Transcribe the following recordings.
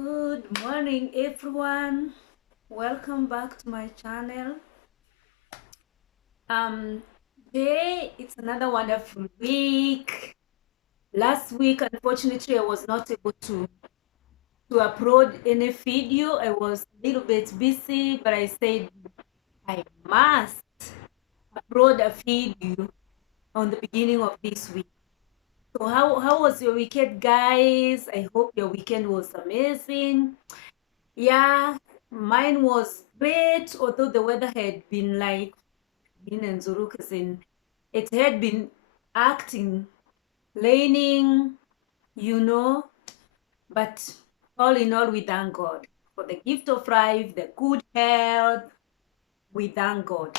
Good morning, everyone. Welcome back to my channel. Um, Today it's another wonderful week. Last week, unfortunately, I was not able to upload any video. I was a little bit busy, but I said I must upload a video on the beginning of this week. So how was your weekend, guys? I hope your weekend was amazing. Yeah, mine was great, although the weather had been like being in Zurich, as in it had been acting, raining, you know, but all in all, we thank God for the gift of life, the good health. We thank God.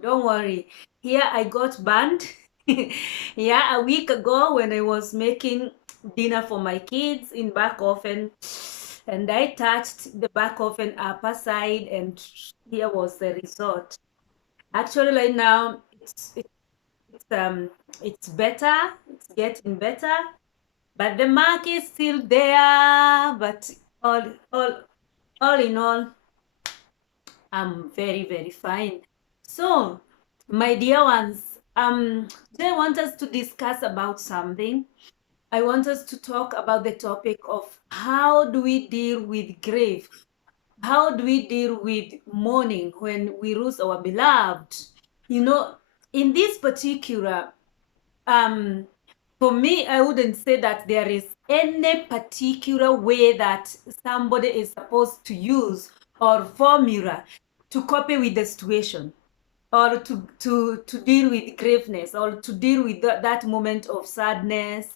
Don't worry. Here I got burned. Yeah, a week ago when I was making dinner for my kids in back oven, and I touched the back oven upper side, and here was the result. Actually, right now it's better. It's getting better, but the mark is still there. But all all all in all, I'm very fine. So, my dear ones, today I want us to discuss about something. I want us to talk about the topic of how do we deal with grief? How do we deal with mourning when we lose our beloved? You know, in this particular, um, for me, I wouldn't say that there is any particular way that somebody is supposed to use or formula to cope with the situation or to deal with graveness or to deal with that moment of sadness.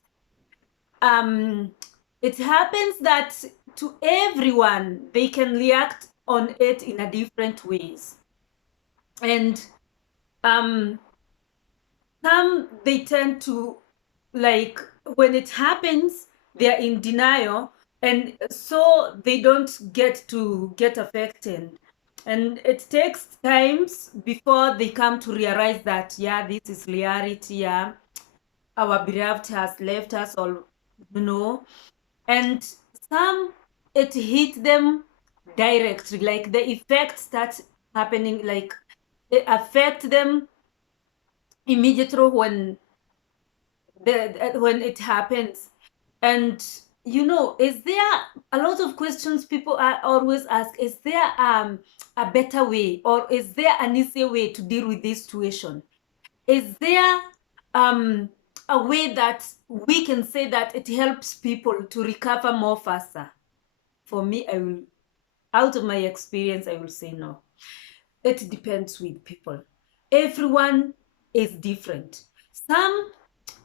um it happens that to everyone they can react on it in a different ways, and um some they tend to, like, when it happens they're in denial, and so they don't get affected, and it takes times before they come to realize that, yeah, this is reality. Yeah, our beloved has left us, or and some it hit them directly, like the effect starts happening, like it affect them immediately when it happens. And is there a lot of questions people are always ask, is there a better way, or is there an easier way to deal with this situation? Is there um a way that we can say that it helps people to recover more faster? For me, I will, out of my experience, I will say no. It depends with people. Everyone is different. Some,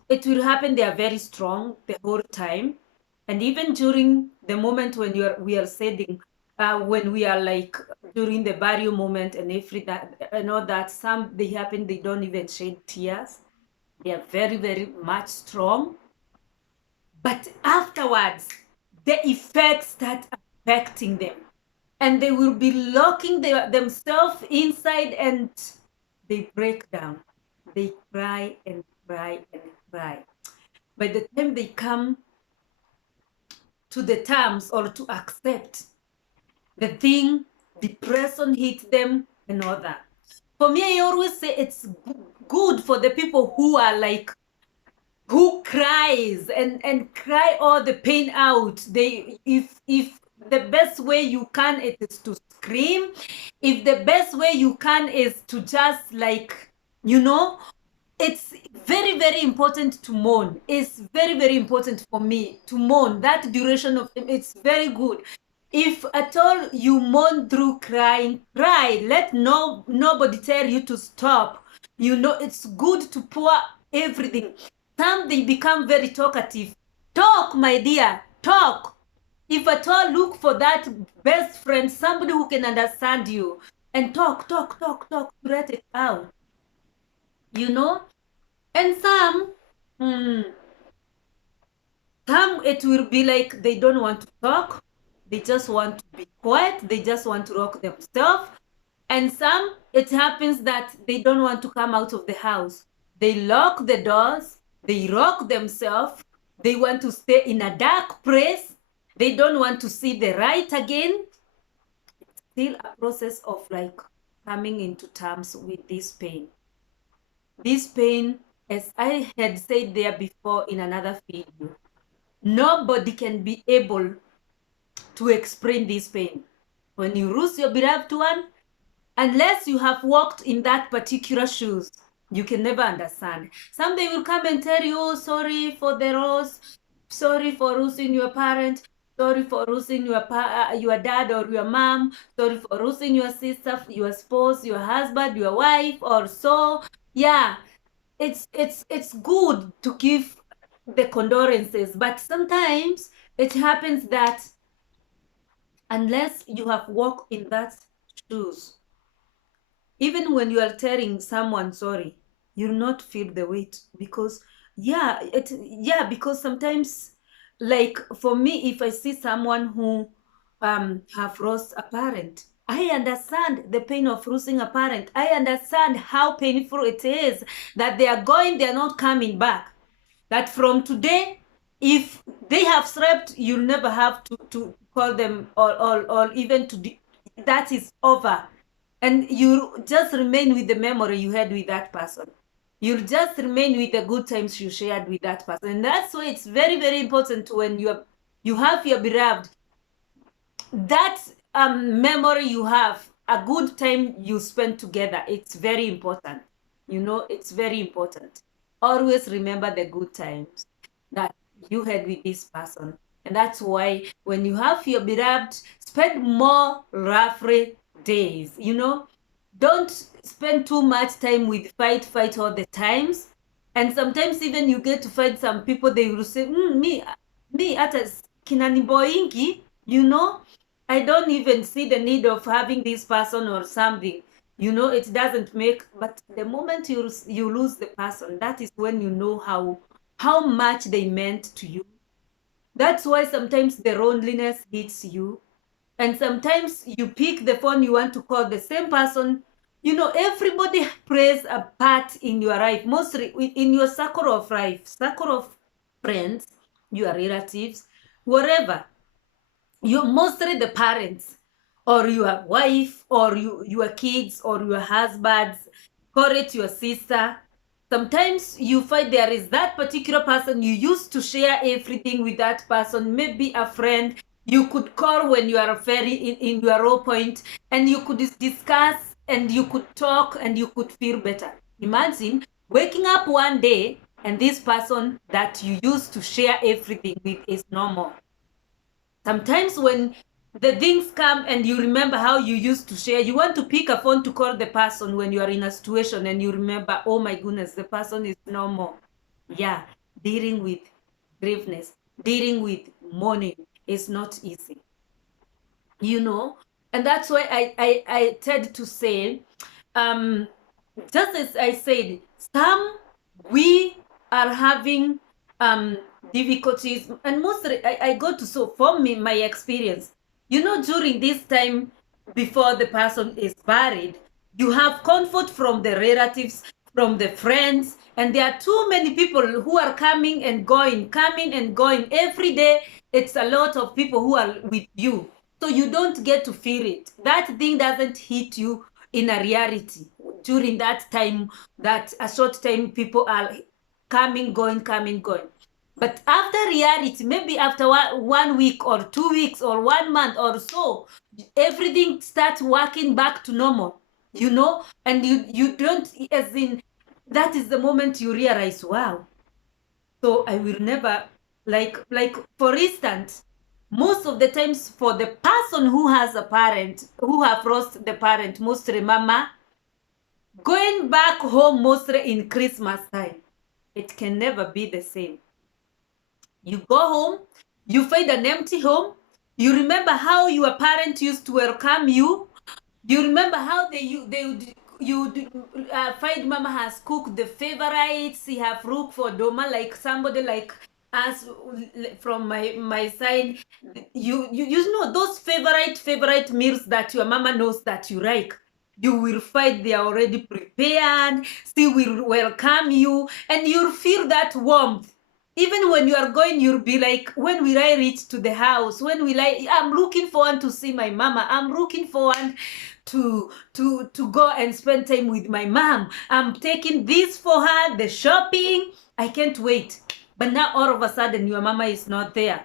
it will happen, they are very strong the whole time, and even during the moment when we are sitting, when we are like during the burial moment and every that and all that, some they happen, they don't even shed tears. They are very much strong, but afterwards the effects start affecting them, and they will be locking themselves inside, and they break down. They cry and cry and cry. By the time they come to the terms or to accept the thing, depression hits them and all that. For me, I always say it's good for the people who are like, who cries and cry all the pain out. They, if the best way you can it is to scream, if the best way you can is to just, like, it's very important to mourn. It's very important for me to mourn. That duration of time, it's very good. If at all you mourn through crying, cry. Let nobody tell you to stop. It's good to pour everything. Some, they become very talkative. Talk, my dear, talk. If at all, look for that best friend, somebody who can understand you, and talk, let it out. And some it will be like they don't want to talk, they just want to be quiet, they just want to rock themselves. And some, it happens that they don't want to come out of the house, they lock the doors, they rock themselves, they want to stay in a dark place, They don't want to see the right again. It's still a process of like coming into terms with this pain. This pain, as I had said there before in another video, nobody can be able to explain this pain. When you lose your beloved one, unless you have walked in that particular shoes, you can never understand. Somebody will come and tell you, oh, sorry for the loss, sorry for losing your parent, sorry for losing your dad or your mom, sorry for losing your sister, your spouse, your husband, your wife, or so. Yeah, it's good to give the condolences, but sometimes it happens that unless you have walked in that shoes, even when you are telling someone sorry, you'll not feel the weight, because because sometimes, like for me, if I see someone who have lost a parent, I understand the pain of losing a parent. I understand how painful it is that they are going, they are not coming back. That from today, if they have slept, you'll never have to call them, or even that is over. And you just remain with the memory you had with that person. You'll just remain with the good times you shared with that person. And that's why it's very, very important when you have your beloved, that memory you have, a good time you spend together, it's very important. It's very important. Always remember the good times that you had with this person. And that's why when you have your beloved, spend more roughly days. Don't spend too much time with fight all the times. And sometimes even you get to find some people, they will say, me hata kinaniboingi, I don't even see the need of having this person or something. It doesn't make, but the moment you lose the person, that is when you know how much they meant to you. That's why sometimes the loneliness hits you. And sometimes you pick the phone, you want to call the same person. Everybody plays a part in your life, mostly in your circle of life, circle of friends, your relatives, whatever. You're mostly the parents, or your wife, or your kids, or your husbands, call it your sister. Sometimes you find there is that particular person you used to share everything with, that person, maybe a friend you could call when you are very in your low point, and you could discuss, and you could talk, and you could feel better. Imagine waking up one day and this person that you used to share everything with is no more. Sometimes when the things come and you remember how you used to share, you want to pick a phone to call the person when you are in a situation and you remember, oh my goodness, the person is no more. Yeah, dealing with griefness, dealing with mourning is not easy. And that's why I tend to say, just as I said, we are having difficulties, and mostly I go to, so for me, my experience, during this time before the person is buried, you have comfort from the relatives, from the friends, and there are too many people who are coming and going every day. It's a lot of people who are with you, so you don't get to feel it. That thing doesn't hit you in a reality during that time, that a short time people are coming, going. But after reality, maybe after 1 week or 2 weeks or 1 month or so, everything starts working back to normal, and you don't, as in, that is the moment you realize, wow, so I will never, like for instance, most of the times, for the person who has a parent, who have lost the parent, mostly mama, going back home mostly in Christmas time, it can never be the same. You go home, you find an empty home. You remember how your parents used to welcome you. You remember how you find mama has cooked the favorites. He have looked for doma, like somebody like us from my side. You know those favorite meals that your mama knows that you like. You will find they are already prepared. She will welcome you, and you'll feel that warmth. even when you are going, you'll be like, when will I reach to the house? When will I'm looking forward to see my mama. I'm looking forward to go and spend time with my mom. I'm taking this for her, the shopping. I can't wait. But now all of a sudden your mama is not there.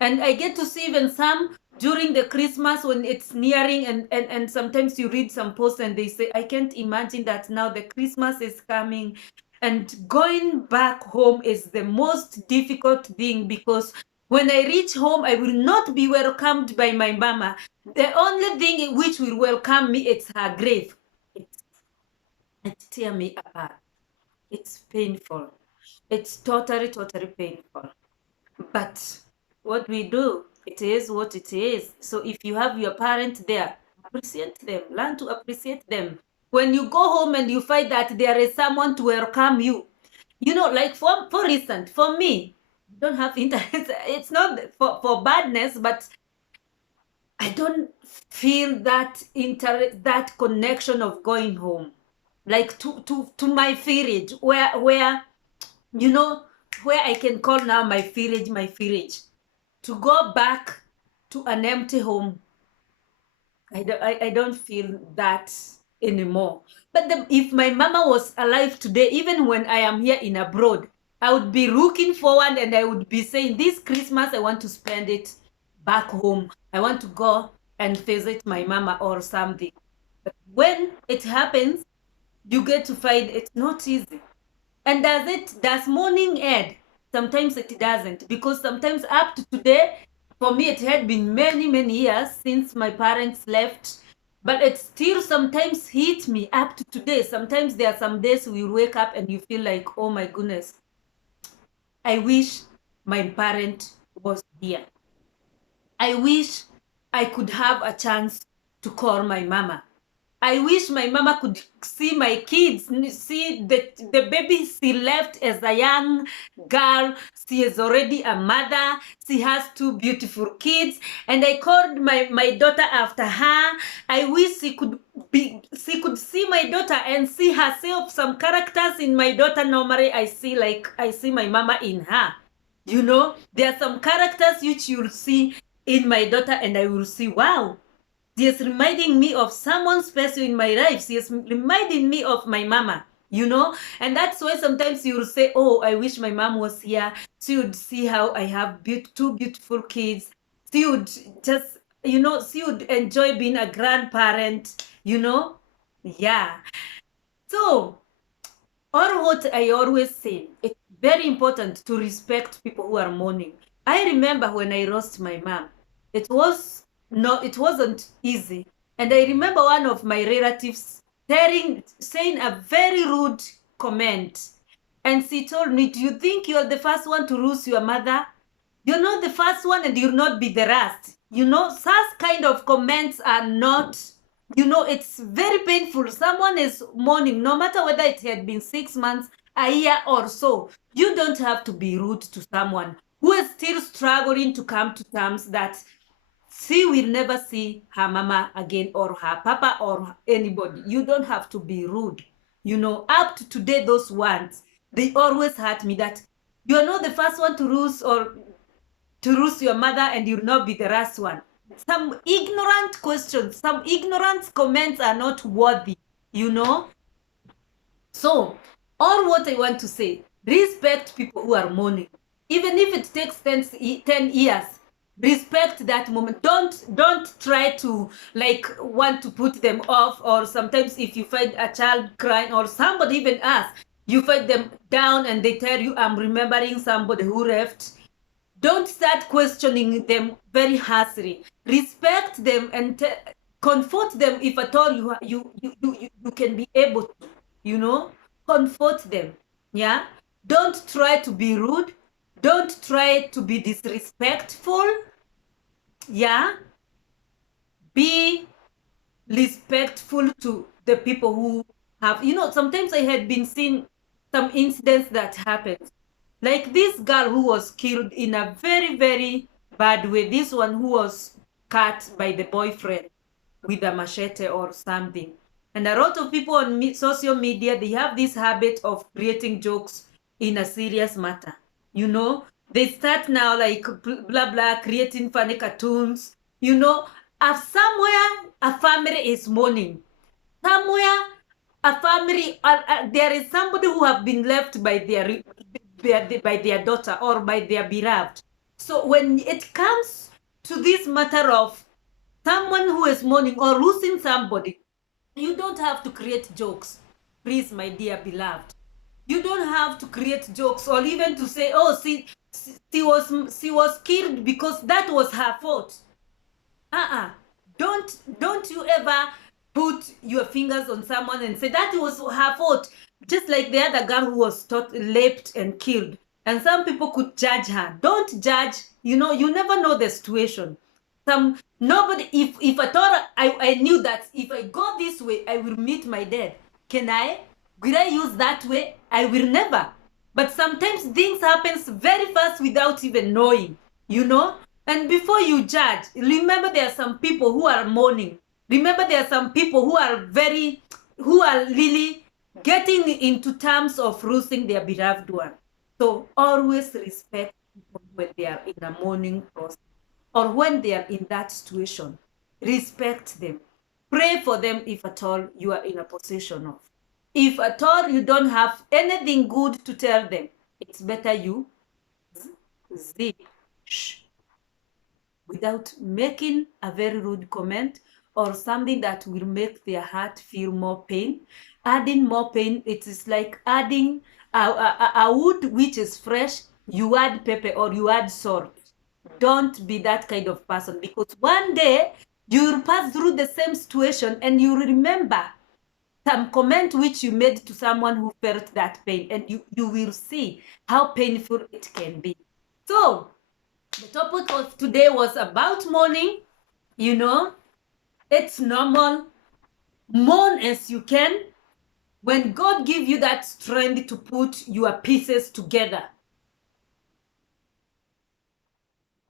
And I get to see even some during the Christmas when it's nearing, and sometimes you read some posts and they say, I can't imagine that now the Christmas is coming and going back home is the most difficult thing, because when I reach home, I will not be welcomed by my mama. The only thing which will welcome me is her grave. It tear me apart. It's painful. It's totally, totally painful. But what we do, it is what it is. So if you have your parents there, appreciate them, learn to appreciate them. When you go home and you find that there is someone to welcome you, you know, like for instance, for me, I don't have internet. It's not for badness, but I don't feel that interest, that connection of going home, like to my village, where you know, where I can call now my village, my village. To go back to an empty home, I don't feel that anymore. But if my mama was alive today, even when I am here in abroad, I would be looking forward and I would be saying, this Christmas, I want to spend it back home. I want to go and visit my mama or something. But when it happens, you get to find it's not easy. And does mourning end? Sometimes it doesn't, because sometimes up to today, for me, it had been many, many years since my parents left, but it still sometimes hit me up to today. Sometimes there are some days we wake up and you feel like, oh my goodness, I wish my parent was here. I wish I could have a chance to call my mama. I wish my mama could see my kids, see the baby she left as a young girl. She is already a mother. She has two beautiful kids. And I called my daughter after her. I wish she could see my daughter and see herself, some characters in my daughter. Normally I see my mama in her. You know, there are some characters which you'll see in my daughter, and I will see, wow, she is reminding me of someone special in my life. She is reminding me of my mama, you know? And that's why sometimes you will say, oh, I wish my mom was here. She would see how I have two beautiful kids. She would just, you know, she would enjoy being a grandparent, you know? Yeah. So, or what I always say, it's very important to respect people who are mourning. I remember when I lost my mom, it wasn't easy. And I remember one of my relatives saying a very rude comment. And she told me, do you think you're the first one to lose your mother? You're not the first one and you'll not be the last. You know, such kind of comments are not, you know, it's very painful. Someone is mourning, no matter whether it had been 6 months, a year or so. You don't have to be rude to someone who is still struggling to come to terms that she will never see her mama again, or her papa, or anybody. You don't have to be rude. You know, up to today, those words, they always hurt me, that you're not the first one to lose your mother and you'll not be the last one. Some ignorant questions, some ignorant comments are not worthy, you know? So, all what I want to say, respect people who are mourning. Even if it takes 10 years, respect that moment. Don't try to like want to put them off, or sometimes if you find a child crying or somebody even asks, you find them down and they tell you, I'm remembering somebody who left. Don't start questioning them very harshly. Respect them and comfort them if at all you can be able to, you know, comfort them. Yeah, don't try to be rude, don't try to be disrespectful. Yeah, be respectful to the people who have, you know, sometimes I had been seeing some incidents that happened, like this girl who was killed in a very, very bad way. This one who was cut by the boyfriend with a machete or something. And a lot of people on social media, they have this habit of creating jokes in a serious matter. you know. They start now like blah blah, creating funny cartoons, you know. Somewhere a family is mourning. Somewhere a family, there is somebody who have been left by by their daughter or by their beloved. So when it comes to this matter of someone who is mourning or losing somebody, you don't have to create jokes, please, my dear beloved. You don't have to create jokes or even to say, oh, she was killed because that was her fault. Uh-uh. Don't you ever put your fingers on someone and say that was her fault. Just like the other girl who was raped and killed. And some people could judge her. Don't judge. You know, you never know the situation. Nobody, if at all I knew that if I go this way, I will meet my death. Can I? Will I use that way? I will never. But sometimes things happens very fast without even knowing, you know. And before you judge, remember there are some people who are mourning. Remember there are some people who are really getting into terms of losing their beloved one. So always respect people when they are in a mourning process or when they are in that situation. Respect them. Pray for them if at all you are in a position of. If at all you don't have anything good to tell them, it's better you zip, shh, without making a very rude comment or something that will make their heart feel more pain. Adding more pain, it is like adding a wood which is fresh, you add pepper or you add salt. Don't be that kind of person, because one day you will pass through the same situation and you remember some comment which you made to someone who felt that pain, and you will see how painful it can be. So the topic of today was about mourning. You know, it's normal. Mourn as you can. When God gives you that strength to put your pieces together,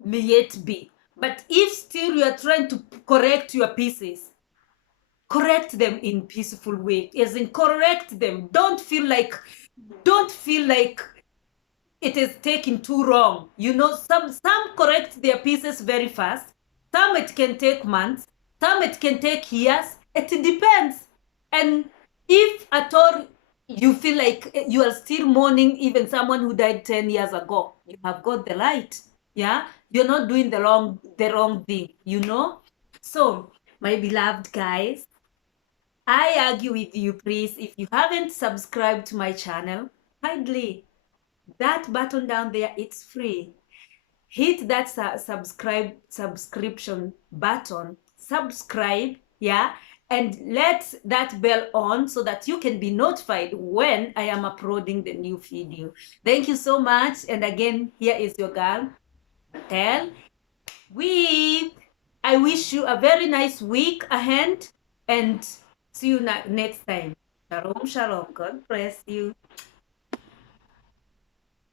may it be. But if still you are trying to correct your pieces, correct them in peaceful way. As in, correct them. Don't feel like it is taking too long. You know, some correct their pieces very fast. Some it can take months. Some it can take years. It depends. And if at all you feel like you are still mourning even someone who died 10 years ago, you have got the right. Yeah, you're not doing the wrong thing, you know. So my beloved guys, I argue with you, please, if you haven't subscribed to my channel, kindly, that button down there, it's free. Hit that subscription button, subscribe, yeah, and let that bell on so that you can be notified when I am uploading the new video. Thank you so much. And again, here is your girl, Tel. I wish you a very nice week ahead and see you next time. Shalom, shalom. God bless you.